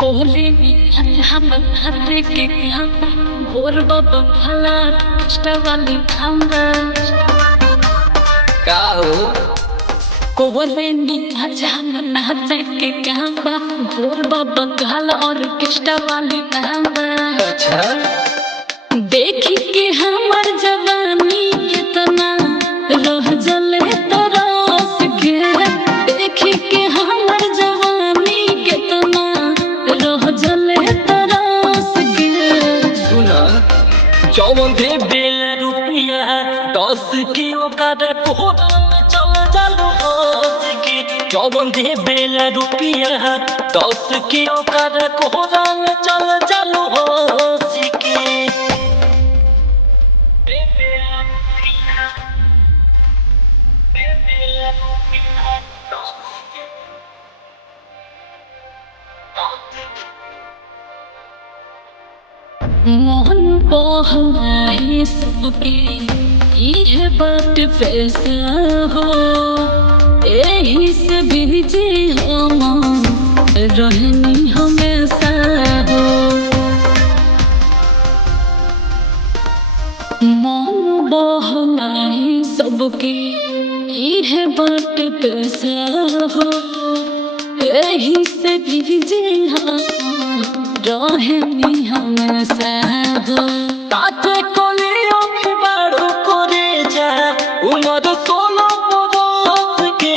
कोहली हम हरे के हम भोर बाबा भला कष्ट वाली हम का हो कोहली हम नहते के हम भोर बाबा घाल और कष्ट वाली हम अच्छा देखी के हमर जवानी कितना रह जले तरस के देखी के हमर जवानी कितना रह जले तरस के सुना जौन दे बेल रुपया 10 की ओकर कोहरा में चल जालू हंस के जौन दे बेल रुपया 10 की ओकर कोहरा में चल जालू हंस के मोहन बहलाई सबके ये बात पैसा हो यही से बीजे हम रहनी हमेशा हो मन बहलाई सबके ये बात पैसा हो यही से बीजे हम रहनी हमेशा हो ताते कोलियों की बाड़ू करे जा उमर 16 बरस के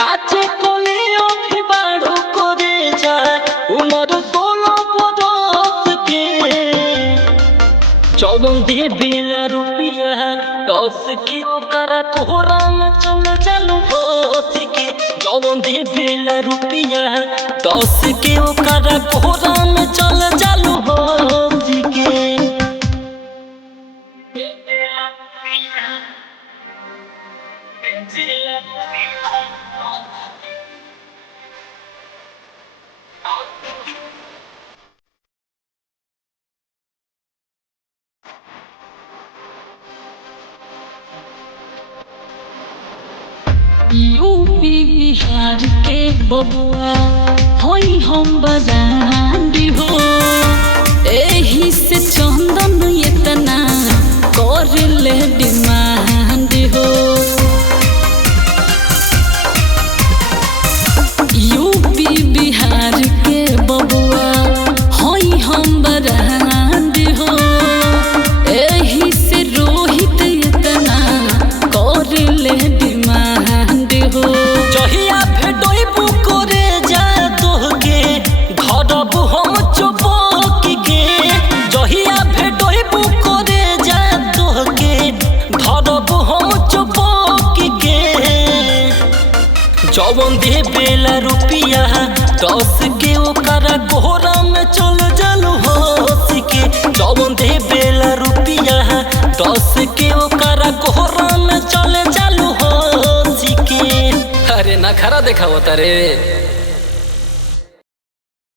ताते कोलियों की बाड़ू करे जा उमर 16 बरस के चौबन दे बेला रुपया 10 की ओकर कोहरा में चल चलू हंस के चौबन दे बेला रुपया 10 की ओकर कोहरा में चल चलू हंस के यूपी बिहार के बबुआ होई हम बजानी हो एही से चंदन इतना कर ले डिमांड हो यूपी बिहार के बबुआ होई हम बजानी हो एही से रोहित इतना कर ले डिमांड हो जहिया भेटोइबू करे जा तोहके घरब हम चुपक के जहिया भेटोइबू करे जा तोहके घरब हम चुपक के जौन दे बेला रुपया 10 के ओकर कोहरा में चल जालू हंस के जौन दे बेला रुपया 10 के ओकर कोहरा में चल जालू हंस के अरे नखरा देखावता रे।